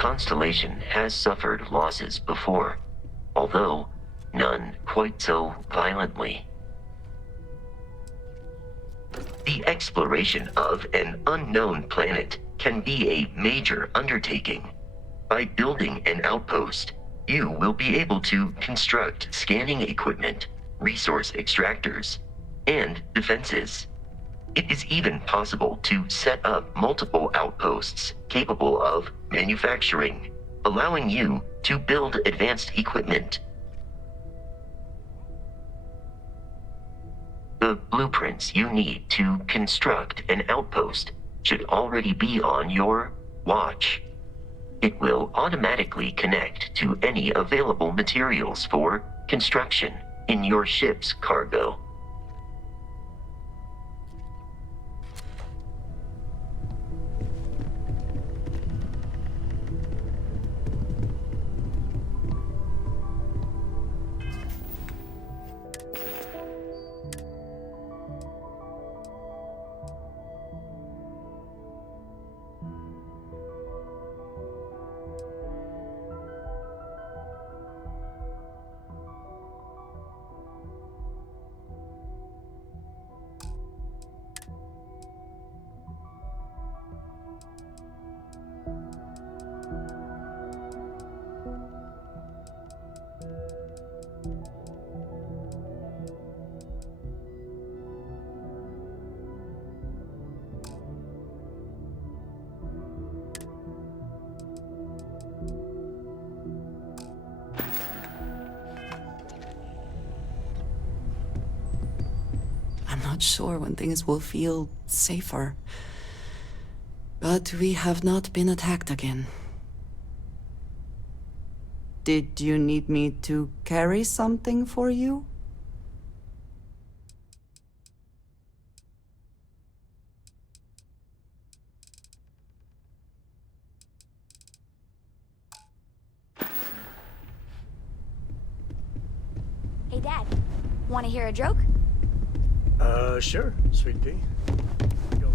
constellation has suffered losses before, although none quite so violently. The exploration of an unknown planet can be a major undertaking. By building an outpost, you will be able to construct scanning equipment, resource extractors, and defenses. It is even possible to set up multiple outposts capable of manufacturing, allowing you to build advanced equipment. The blueprints you need to construct an outpost should already be on your watch. It will automatically connect to any available materials for construction in your ship's cargo. I'm not sure when things will feel safer. But we have not been attacked again. Did you need me to carry something for you? Hey, Dad. Want to hear a joke? Sure, sweet pea. Go.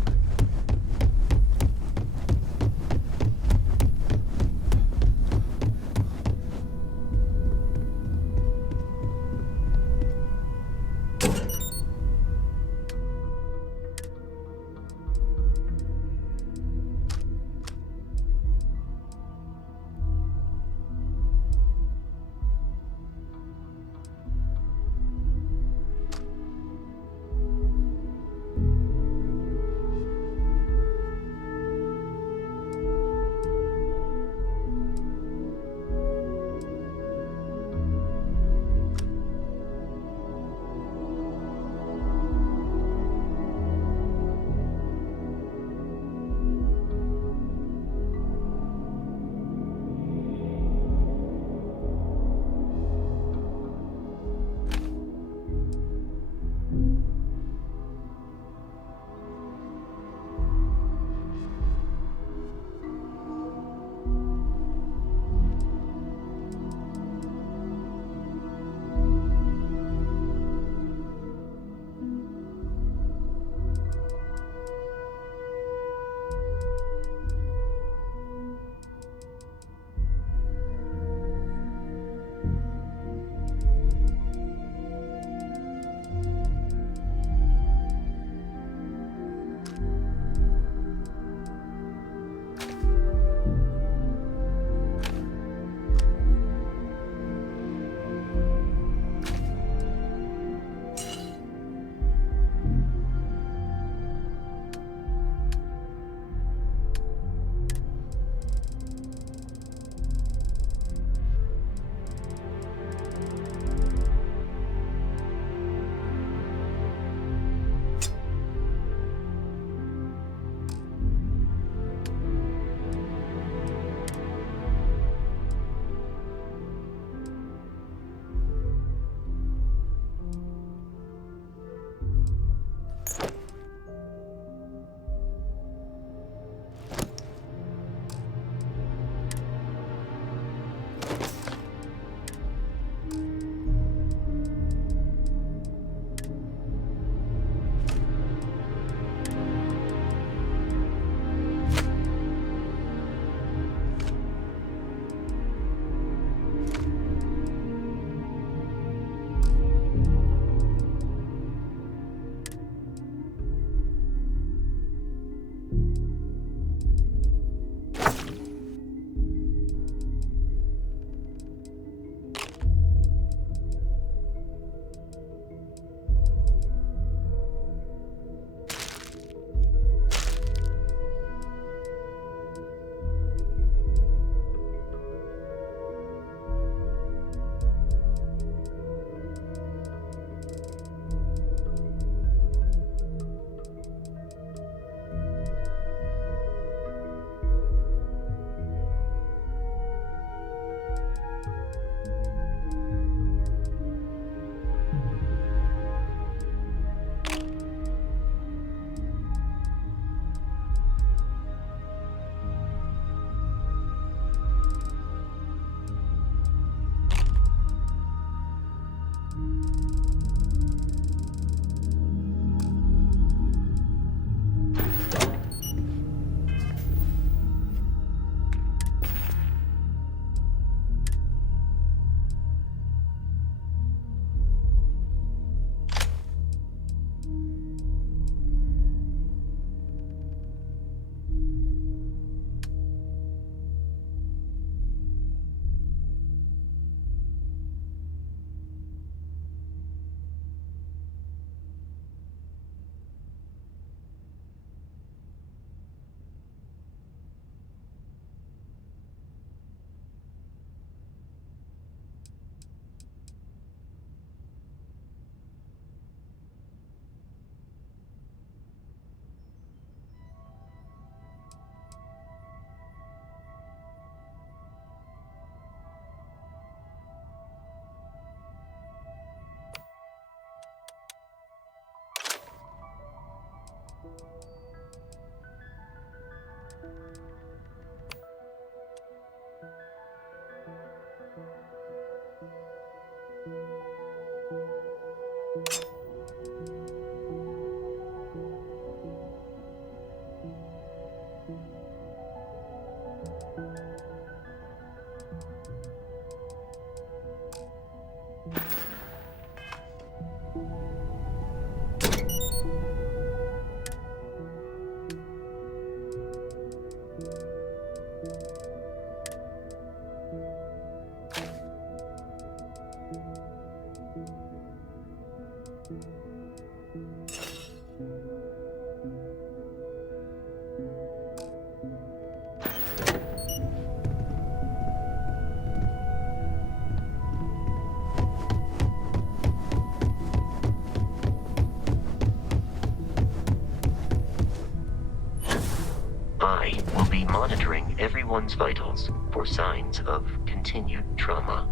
I will be monitoring everyone's vitals for signs of continued trauma.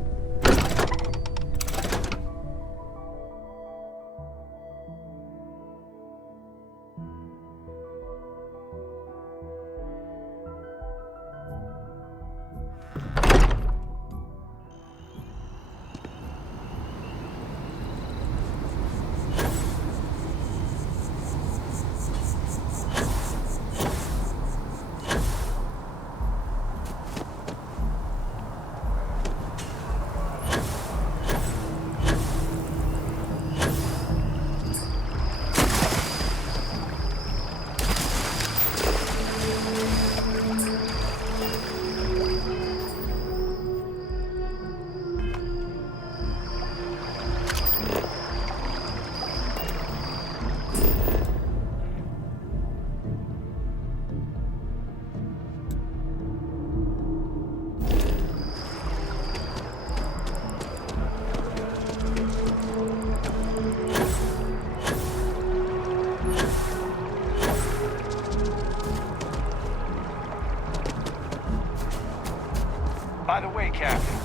By the way, Captain.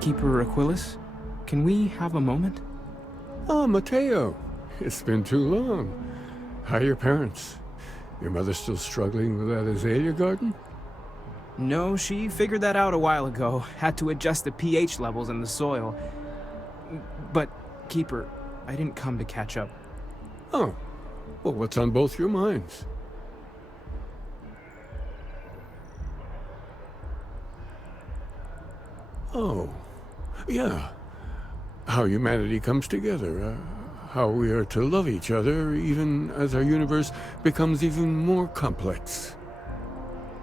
Keeper Aquilus, can we have a moment? Oh, Mateo. It's been too long. How are your parents? Your mother still struggling with that azalea garden? No, she figured that out a while ago. Had to adjust the pH levels in the soil. But, Keeper, I didn't come to catch up. Oh. Well, what's on both your minds? Oh. Yeah. How humanity comes together. How we are to love each other even as our universe becomes even more complex.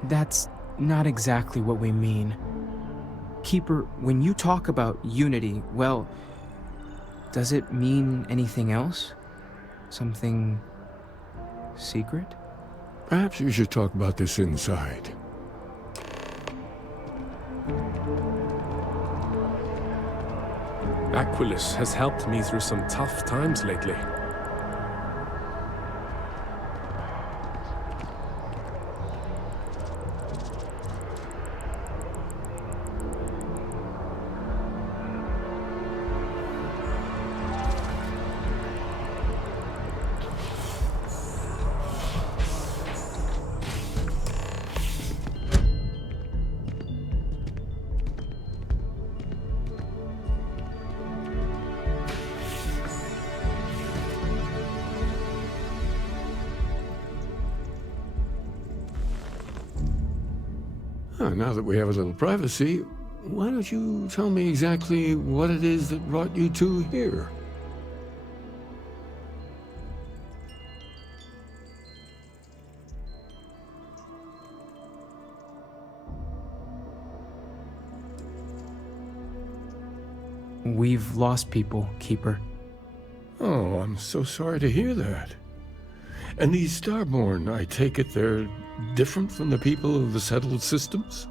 That's not exactly what we mean. Keeper, when you talk about unity, well, does it mean anything else? Something secret? Perhaps we should talk about this inside. Aquilus has helped me through some tough times lately. Now that we have a little privacy, why don't you tell me exactly what it is that brought you two here? We've lost people, Keeper. Oh, I'm so sorry to hear that. And these Starborn, I take it they're different from the people of the settled systems?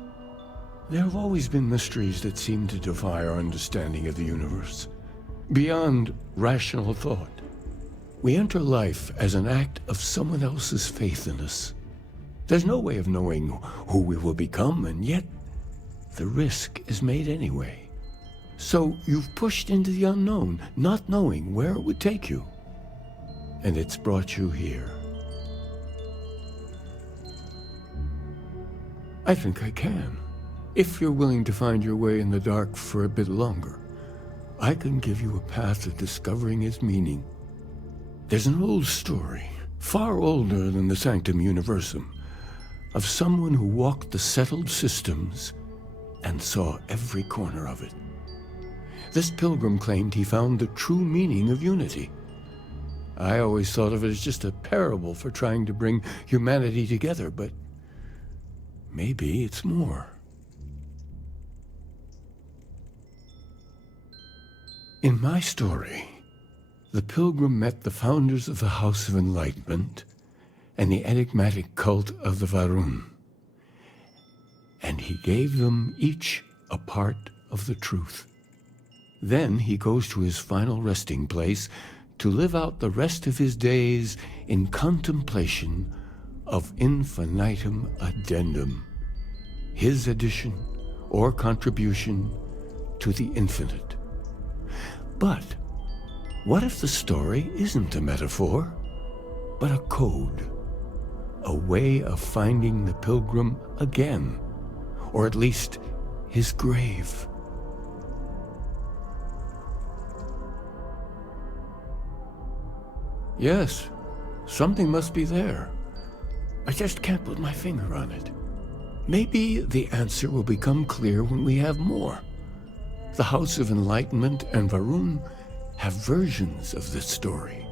There have always been mysteries that seem to defy our understanding of the universe, beyond rational thought. We enter life as an act of someone else's faith in us. There's no way of knowing who we will become, and yet the risk is made anyway. So you've pushed into the unknown, not knowing where it would take you. And it's brought you here. I think I can. If you're willing to find your way in the dark for a bit longer, I can give you a path to discovering its meaning. There's an old story, far older than the Sanctum Universum, of someone who walked the settled systems and saw every corner of it. This pilgrim claimed he found the true meaning of unity. I always thought of it as just a parable for trying to bring humanity together, but maybe it's more. In my story, the pilgrim met the founders of the House of Enlightenment and the enigmatic cult of the Varun, and he gave them each a part of the truth. Then he goes to his final resting place to live out the rest of his days in contemplation of infinitum addendum, his addition or contribution to the infinite. But what if the story isn't a metaphor, but a code? A way of finding the pilgrim again, or at least his grave. Yes, something must be there. I just can't put my finger on it. Maybe the answer will become clear when we have more. The House of Enlightenment and Varun have versions of this story.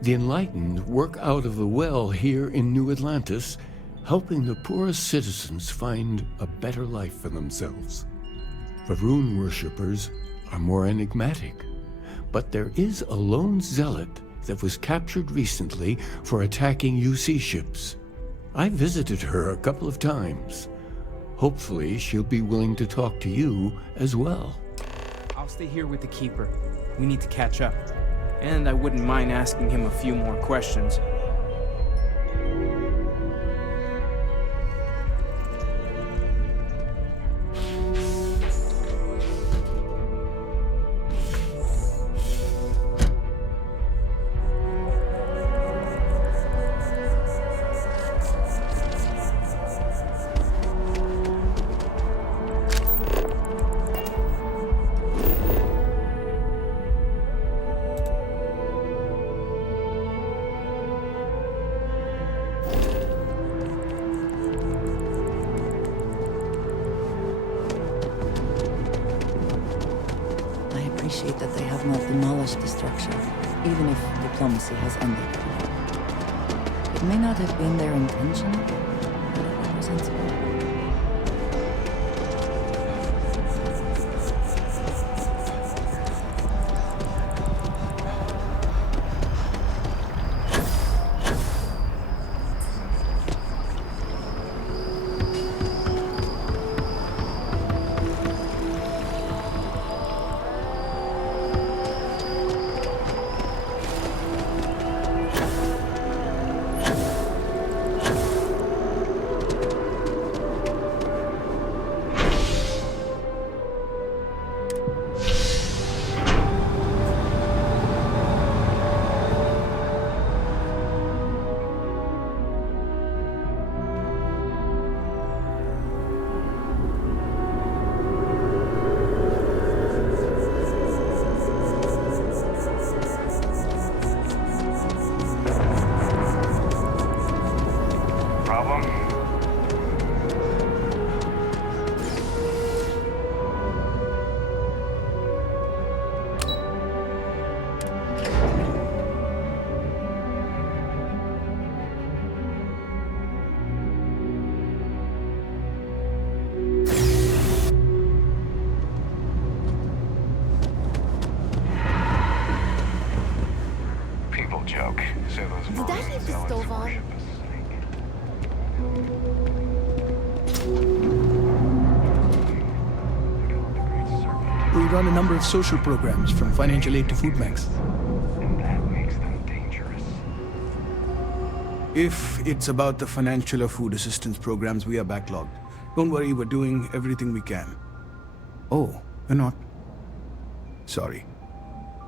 The Enlightened work out of the well here in New Atlantis, helping the poorest citizens find a better life for themselves. Varun worshippers are more enigmatic, but there is a lone zealot that was captured recently for attacking UC ships. I visited her a couple of times. Hopefully she'll be willing to talk to you as well. I'll stay here with the Keeper. We need to catch up. And I wouldn't mind asking him a few more questions. I appreciate that they have not demolished the structure, even if diplomacy has ended. It may not have been their intention, but it represents one. Joke. So those Did I leave the stove on? We run a number of social programs, from financial aid to food banks. And that makes them dangerous. If it's about the financial or food assistance programs, we are backlogged. Don't worry, we're doing everything we can. Oh, you're not. Sorry.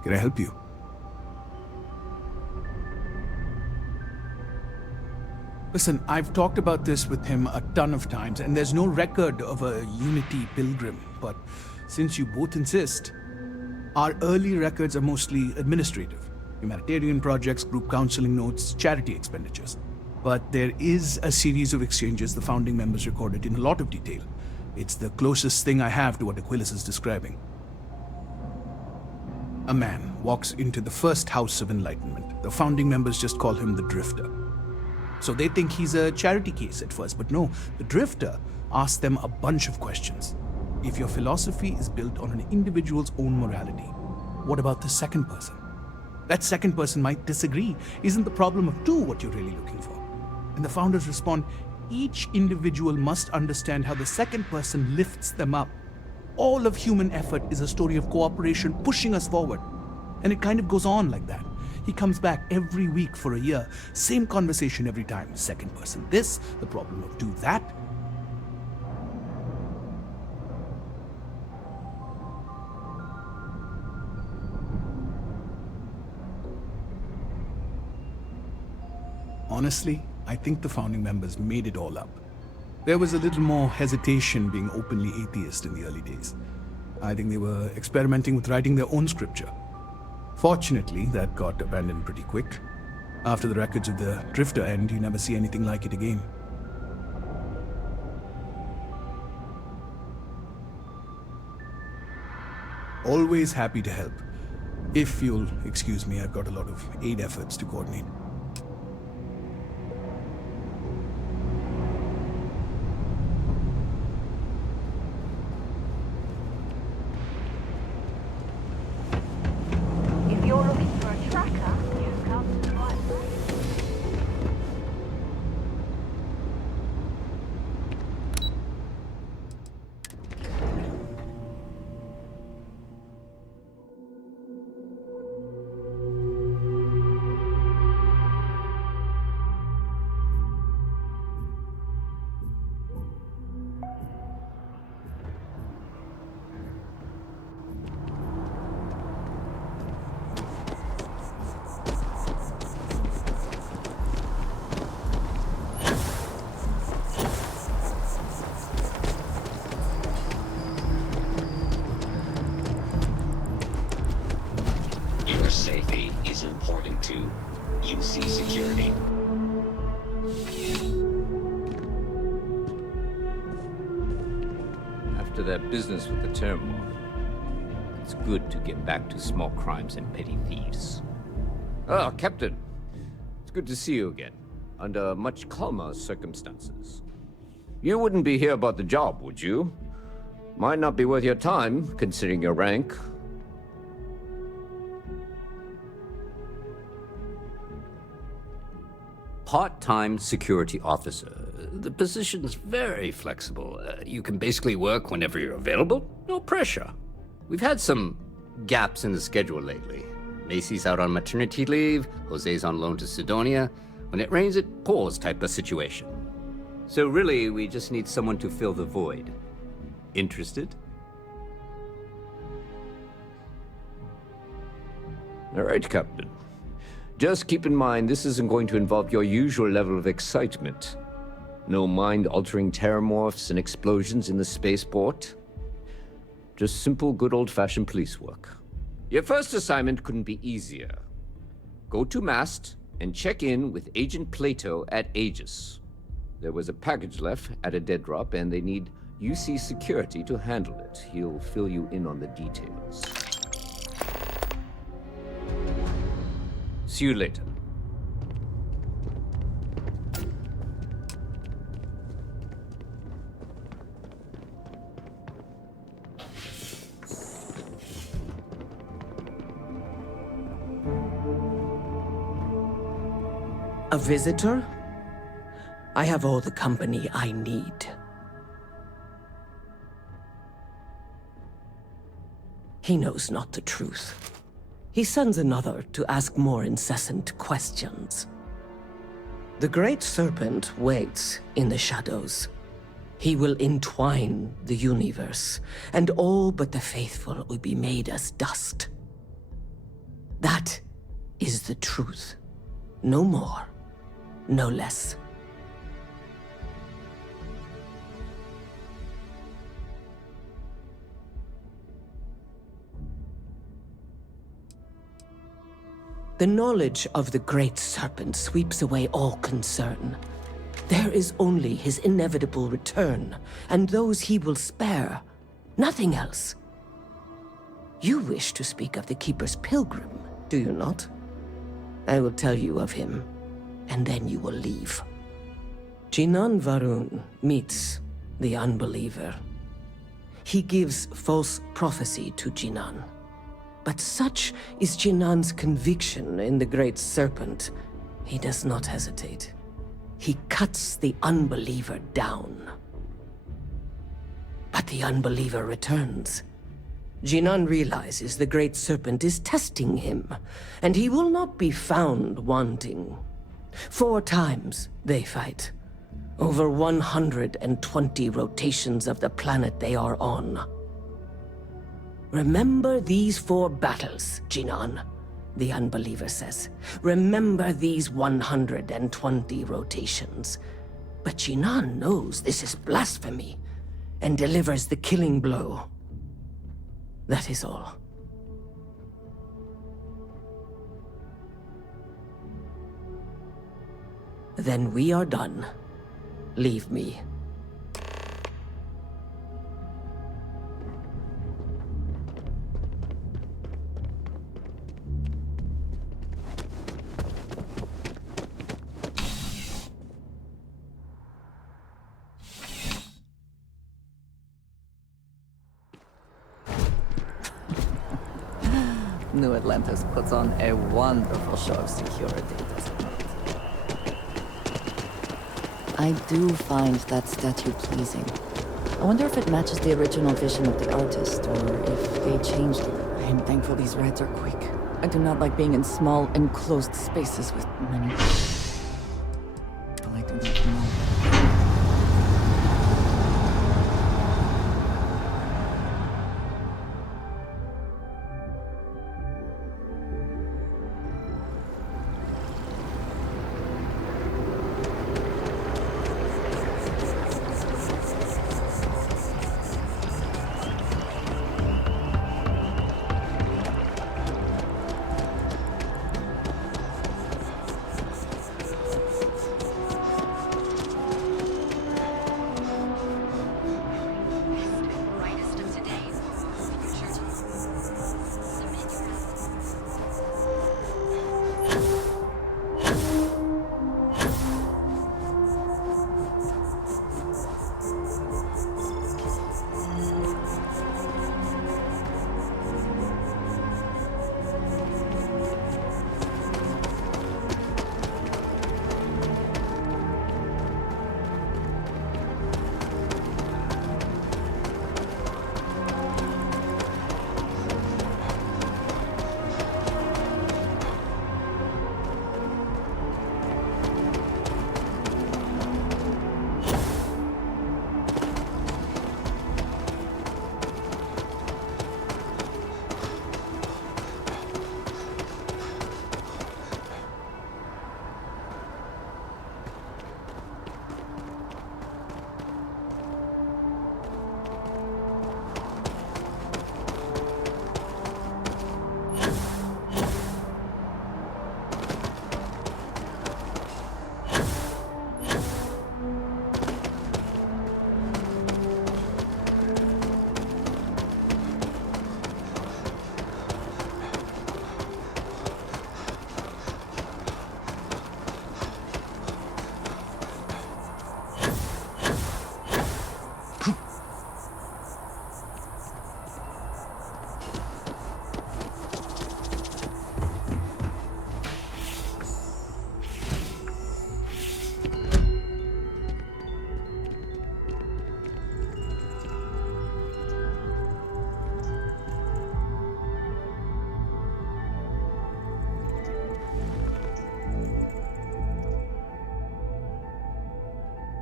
Can I help you? Listen, I've talked about this with him a ton of times, and there's no record of a Unity pilgrim. But since you both insist, our early records are mostly administrative. Humanitarian projects, group counseling notes, charity expenditures. But there is a series of exchanges the founding members recorded in a lot of detail. It's the closest thing I have to what Aquilus is describing. A man walks into the first house of enlightenment. The founding members just call him the Drifter. So they think he's a charity case at first, but no, the Drifter asks them a bunch of questions. If your philosophy is built on an individual's own morality, what about the second person? That second person might disagree. Isn't the problem of two what you're really looking for? And the founders respond, each individual must understand how the second person lifts them up. All of human effort is a story of cooperation pushing us forward. And it kind of goes on like that. He comes back every week for a year. Same conversation every time. Second person this, the problem of do that. Honestly, I think the founding members made it all up. There was a little more hesitation being openly atheist in the early days. I think they were experimenting with writing their own scripture. Fortunately, that got abandoned pretty quick. After the records of the Drifter end, you never see anything like it again. Always happy to help. If you'll excuse me, I've got a lot of aid efforts to coordinate. If you're looking for a tracker, you've come to the right place. Your safety is important to UC security. After that business with the turmoil, it's good to get back to small crimes and petty thieves. Ah, Captain. It's good to see you again, under much calmer circumstances. You wouldn't be here about the job, would you? Might not be worth your time, considering your rank. Part-time security officer. The position's very flexible. You can basically work whenever you're available. No pressure. We've had some gaps in the schedule lately. Macy's out on maternity leave, Jose's on loan to Sidonia. When it rains, it pours type of situation. So really, we just need someone to fill the void. Interested? All right, Captain. Just keep in mind, this isn't going to involve your usual level of excitement. No mind-altering terramorphs and explosions in the spaceport. Just simple, good old-fashioned police work. Your first assignment couldn't be easier. Go to Mast and check in with Agent Plato at Aegis. There was a package left at a dead drop, and they need UC security to handle it. He'll fill you in on the details. See you later. A visitor? I have all the company I need. He knows not the truth. He sends another to ask more incessant questions. The Great Serpent waits in the shadows. He will entwine the universe, and all but the faithful will be made as dust. That is the truth. No more, no less. The knowledge of the Great Serpent sweeps away all concern. There is only his inevitable return, and those he will spare. Nothing else. You wish to speak of the Keeper's Pilgrim, do you not? I will tell you of him, and then you will leave. Jinan Varun meets the Unbeliever. He gives false prophecy to Jinan. But such is Jinan's conviction in the Great Serpent, he does not hesitate. He cuts the Unbeliever down. But the Unbeliever returns. Jinan realizes the Great Serpent is testing him, and he will not be found wanting. 4 times they fight. Over 120 rotations of the planet they are on. Remember these 4 battles, Jinan, the Unbeliever says. Remember these 120 rotations. But Jinan knows this is blasphemy, and delivers the killing blow. That is all. Then we are done. Leave me. New Atlantis puts on a wonderful show of security, doesn't it? I do find that statue pleasing. I wonder if it matches the original vision of the artist, or if they changed it. I am thankful these rides are quick. I do not like being in small, enclosed spaces with many people I do not know.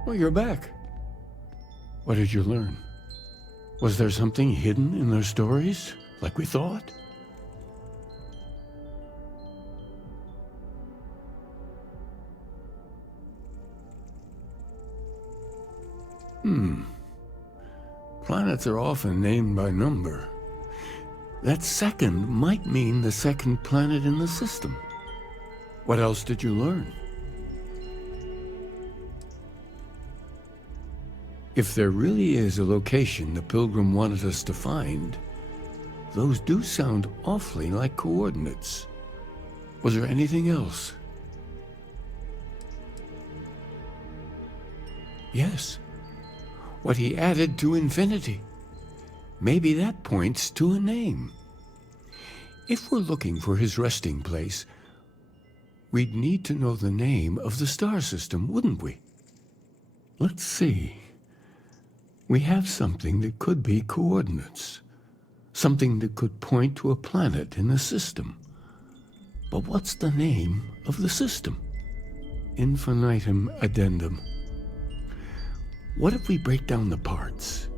Well, you're back. What did you learn? Was there something hidden in their stories, like we thought? Planets are often named by number. That second might mean the second planet in the system. What else did you learn? If there really is a location the Pilgrim wanted us to find, those do sound awfully like coordinates. Was there anything else? Yes. What he added to infinity. Maybe that points to a name. If we're looking for his resting place, we'd need to know the name of the star system, wouldn't we? Let's see. We have something that could be coordinates. Something that could point to a planet in the system. But what's the name of the system? Infinitum addendum. What if we break down the parts?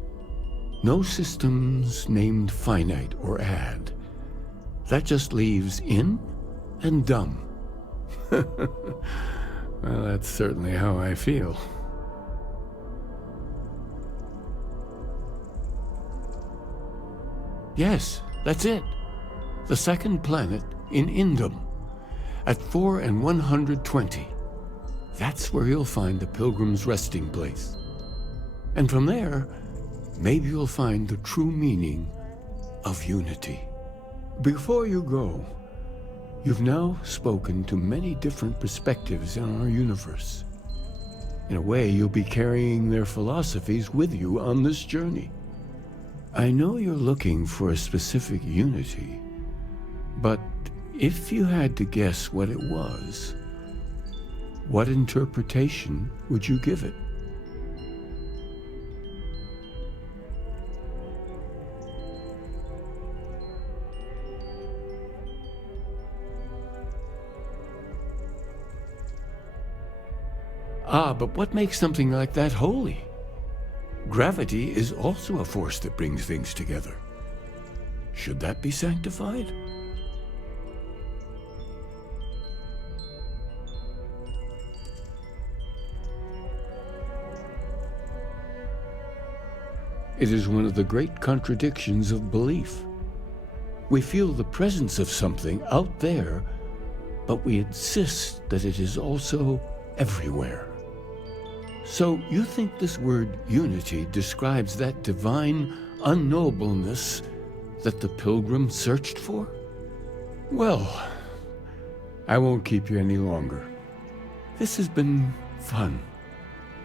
No systems named finite or add. That just leaves in and dumb. Well, that's certainly how I feel. Yes, that's it. The second planet in Indum, at 4 and 120. That's where you'll find the Pilgrim's resting place. And from there, maybe you'll find the true meaning of unity. Before you go, you've now spoken to many different perspectives in our universe. In a way, you'll be carrying their philosophies with you on this journey. I know you're looking for a specific unity, but if you had to guess what it was, what interpretation would you give it? Ah, but what makes something like that holy? Gravity is also a force that brings things together. Should that be sanctified? It is one of the great contradictions of belief. We feel the presence of something out there, but we insist that it is also everywhere. So you think this word unity describes that divine unknowableness that the Pilgrim searched for? Well, I won't keep you any longer. This has been fun,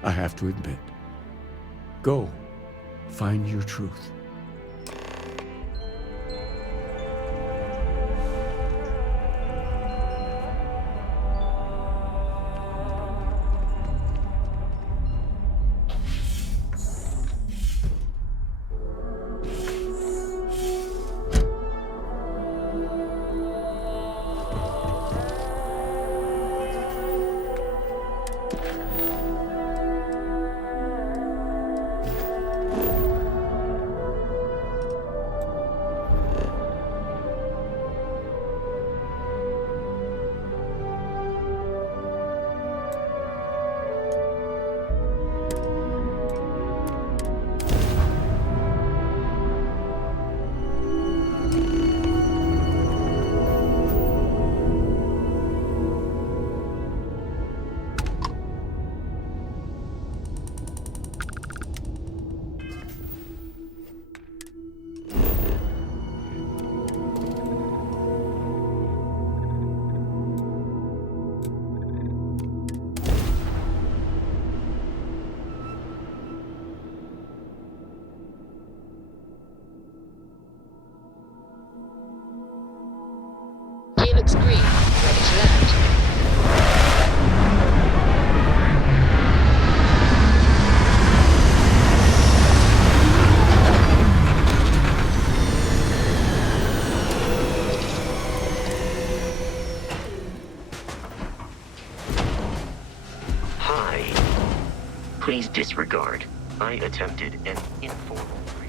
I have to admit. Go, find your truth. Looks green. Ready to land. Hi. Please disregard. I attempted an informal greeting.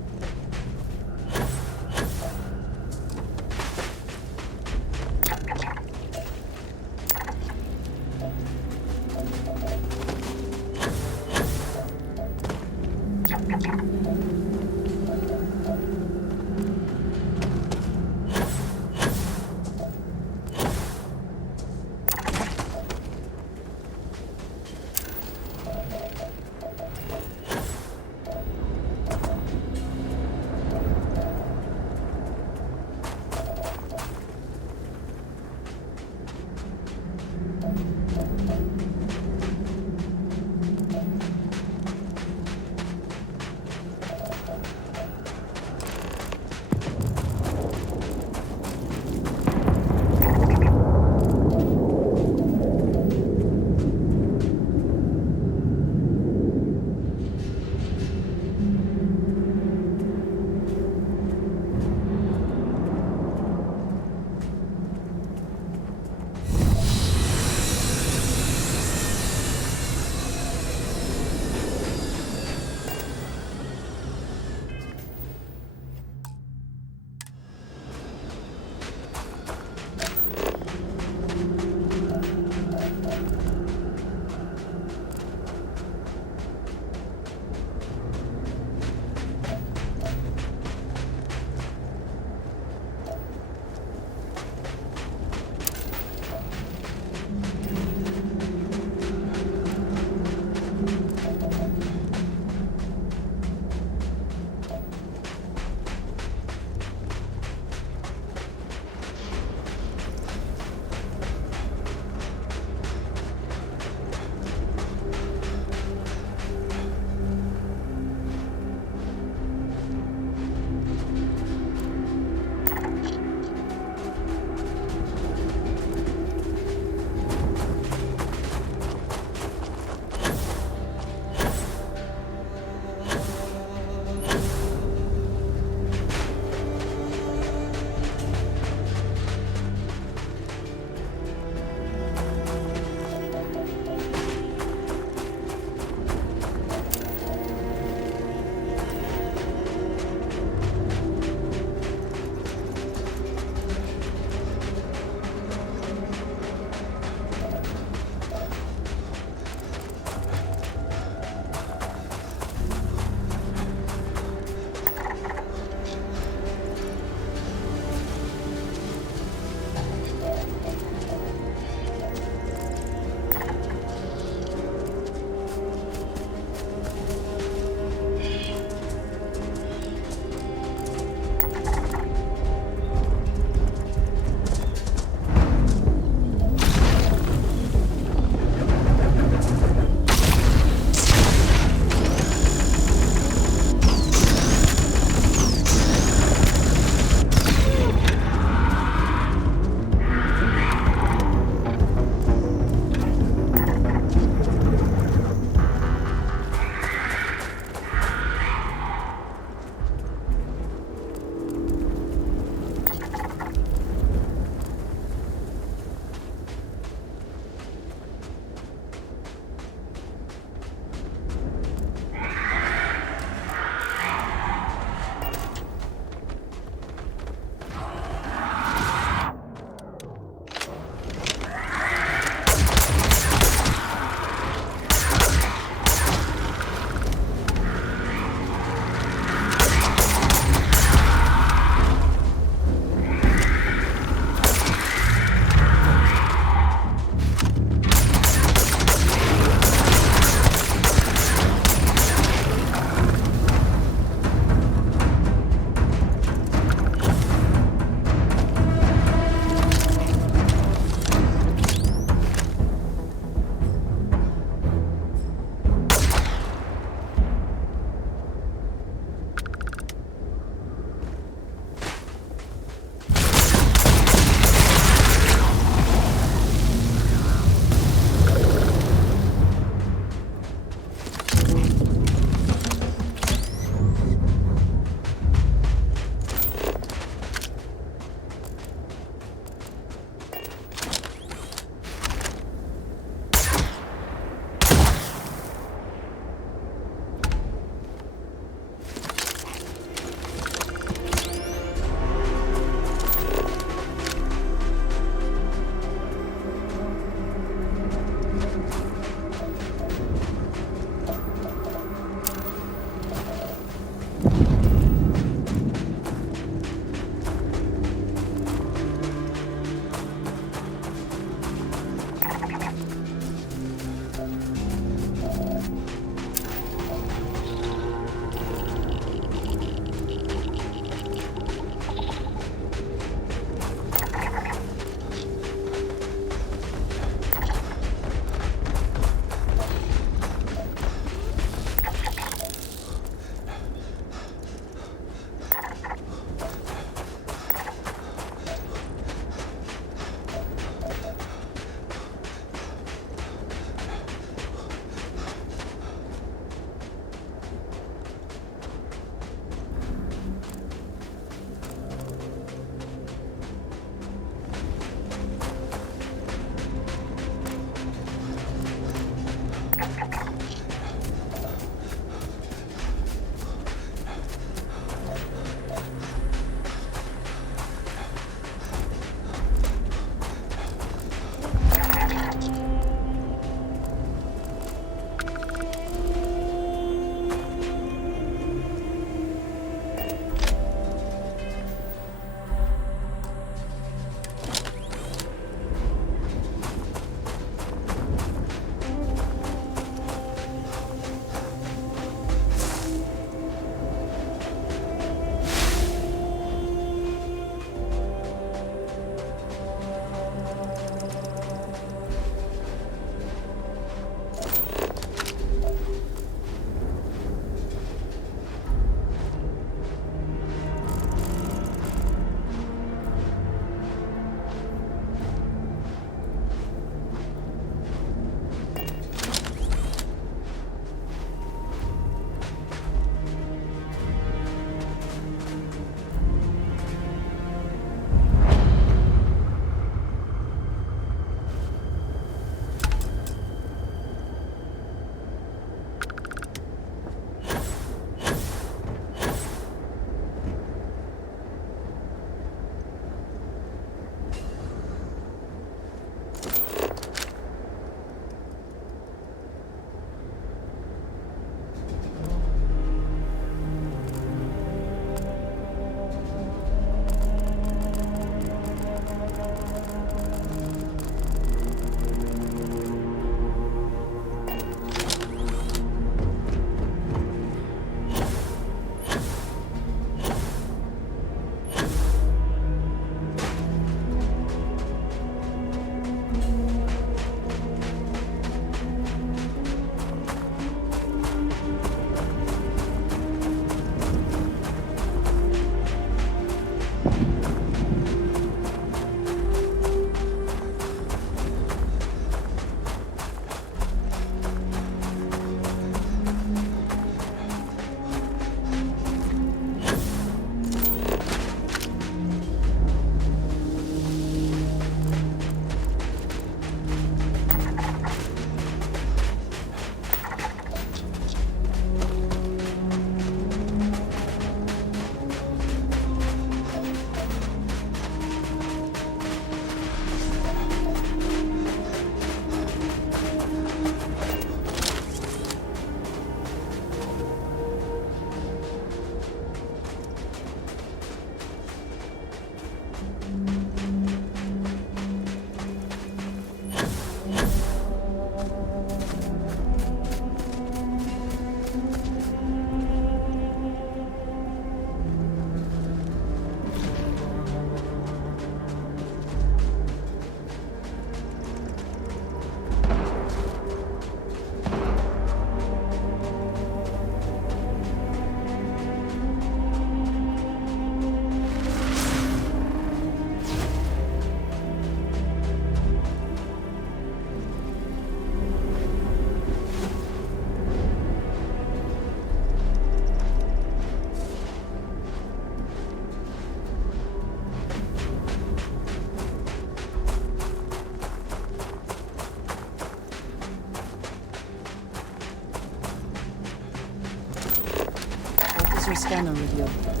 your scanner with you.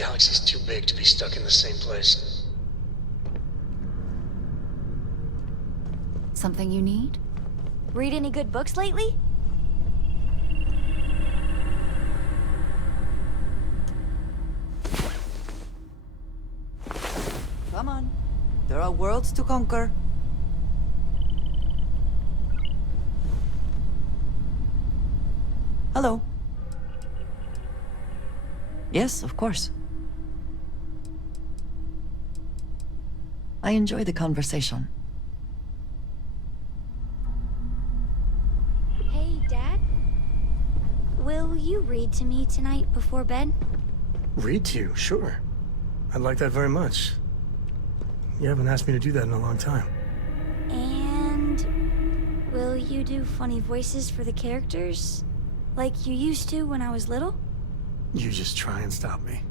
galaxy's too big to be stuck in the same place. Something you need? Read any good books lately? Come on. There are worlds to conquer. Hello. Yes, of course. I enjoy the conversation. Hey, Dad. Will you read to me tonight before bed? Read to you, sure. I'd like that very much. You haven't asked me to do that in a long time. And will you do funny voices for the characters? Like you used to when I was little? You just try and stop me.